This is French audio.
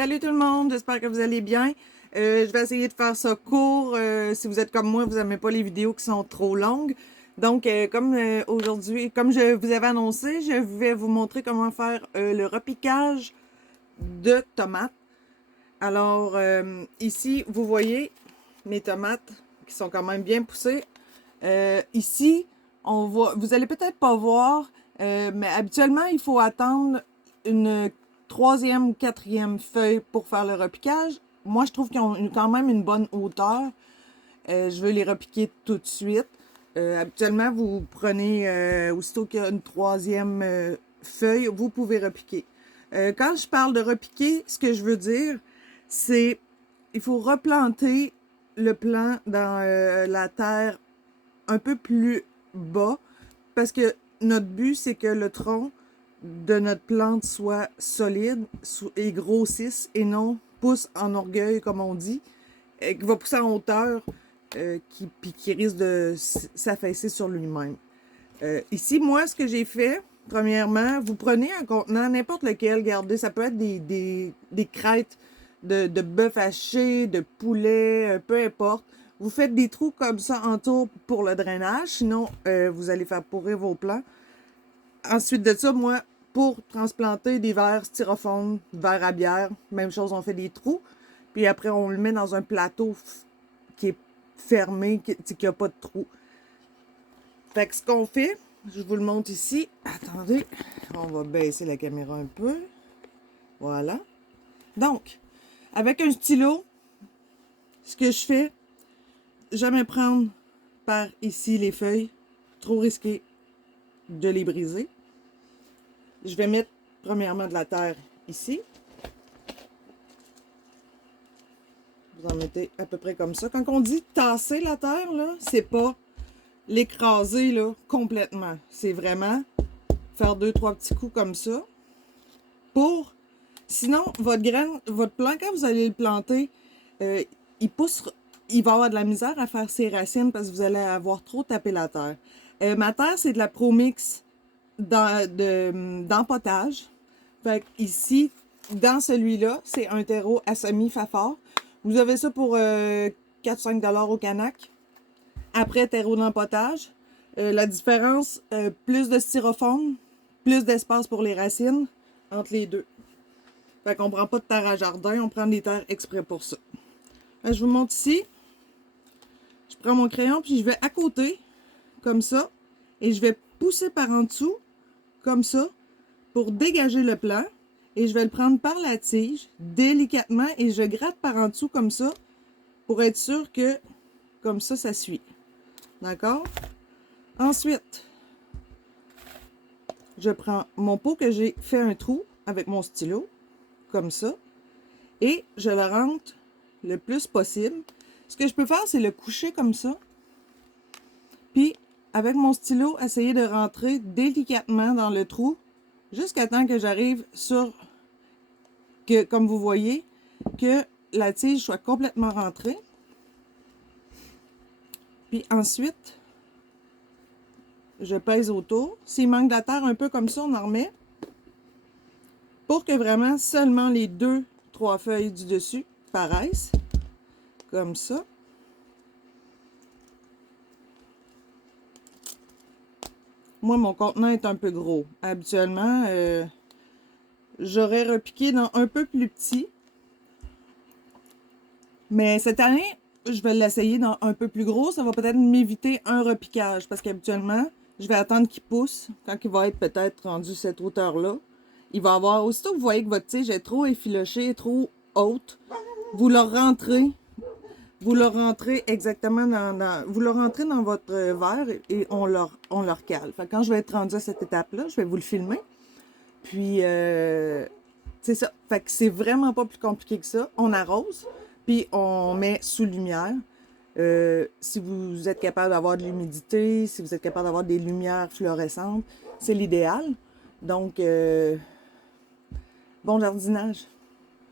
Salut tout le monde, j'espère que vous allez bien. Je vais essayer de faire ça court. Si vous êtes comme moi, vous n'aimez pas les vidéos qui sont trop longues. Donc, comme aujourd'hui, comme je vous avais annoncé, je vais vous montrer comment faire le repiquage de tomates. Alors, ici, vous voyez mes tomates qui sont quand même bien poussées. Ici, on voit, vous allez peut-être pas voir, mais habituellement, il faut attendre une troisième ou quatrième feuille pour faire le repiquage. Moi, je trouve qu'ils ont quand même une bonne hauteur. Je veux les repiquer tout de suite. Habituellement, vous prenez, aussitôt qu'il y a une troisième feuille, vous pouvez repiquer. Quand je parle de repiquer, ce que je veux dire, c'est il faut replanter le plant dans la terre un peu plus bas parce que notre but, c'est que le tronc de notre plante soit solide et grossisse et non pousse en orgueil, comme on dit, qui va pousser en hauteur puis qui risque de s'affaisser sur lui-même. Ici, moi, ce que j'ai fait, premièrement, vous prenez un contenant, n'importe lequel, regardez, ça peut être des crêtes de bœuf haché, de poulet, peu importe. Vous faites des trous comme ça en tour pour le drainage, sinon vous allez faire pourrir vos plants. Ensuite de ça, moi, pour transplanter des verres styrofoam, verres à bière, même chose, on fait des trous. Puis après, on le met dans un plateau qui est fermé, qui n'a pas de trou. Fait que ce qu'on fait, je vous le montre ici. Attendez, on va baisser la caméra un peu. Voilà. Donc, avec un stylo, ce que je fais, jamais prendre par ici les feuilles. Trop risqué de les briser. Je vais mettre premièrement de la terre ici. Vous en mettez à peu près comme ça. Quand on dit tasser la terre, là, c'est pas l'écraser là, complètement. C'est vraiment faire 2-3 petits coups comme ça. Pour. Sinon, votre graine, votre plant, quand vous allez le planter, il pousse. Il va avoir de la misère à faire ses racines parce que vous allez avoir trop tapé la terre. Ma terre, c'est de la Promix d'empotage. Fait ici, dans celui-là, c'est un terreau à semi-fafard. Vous avez ça pour 4-5 $ au Canac. Après, terreau d'empotage. La différence, plus de styrofoam, plus d'espace pour les racines entre les deux. Fait qu'on prend pas de terre à jardin, on prend des terres exprès pour ça. Là, je vous montre ici. Je prends mon crayon, puis je vais à côté, comme ça, et je vais pousser par en dessous, comme ça, pour dégager le plant. Et je vais le prendre par la tige, délicatement, et je gratte par en dessous, comme ça, pour être sûr que, comme ça suit. D'accord? Ensuite, je prends mon pot que j'ai fait un trou avec mon stylo, comme ça, et je le rentre le plus possible. Ce que je peux faire, c'est le coucher comme ça, puis avec mon stylo, essayer de rentrer délicatement dans le trou jusqu'à temps que j'arrive sur, que, comme vous voyez, que la tige soit complètement rentrée. Puis ensuite, je pèse autour. S'il manque de la terre un peu comme ça, on en remet. Pour que vraiment seulement les 2-3 feuilles du dessus paraissent. Comme ça. Moi, mon contenant est un peu gros. Habituellement, j'aurais repiqué dans un peu plus petit. Mais cette année, je vais l'essayer dans un peu plus gros. Ça va peut-être m'éviter un repiquage. Parce qu'habituellement, je vais attendre qu'il pousse. Quand il va être peut-être rendu cette hauteur-là, il va avoir... Aussitôt que vous voyez que votre tige est trop effilochée, trop haute, vous le rentrez. Vous le rentrez exactement vous le rentrez dans votre verre et on le recale. Fait que quand je vais être rendu à cette étape-là, je vais vous le filmer. Puis, c'est ça. Fait que c'est vraiment pas plus compliqué que ça. On arrose, puis on met sous lumière. Si vous êtes capable d'avoir de l'humidité, si vous êtes capable d'avoir des lumières fluorescentes, c'est l'idéal. Donc, bon jardinage.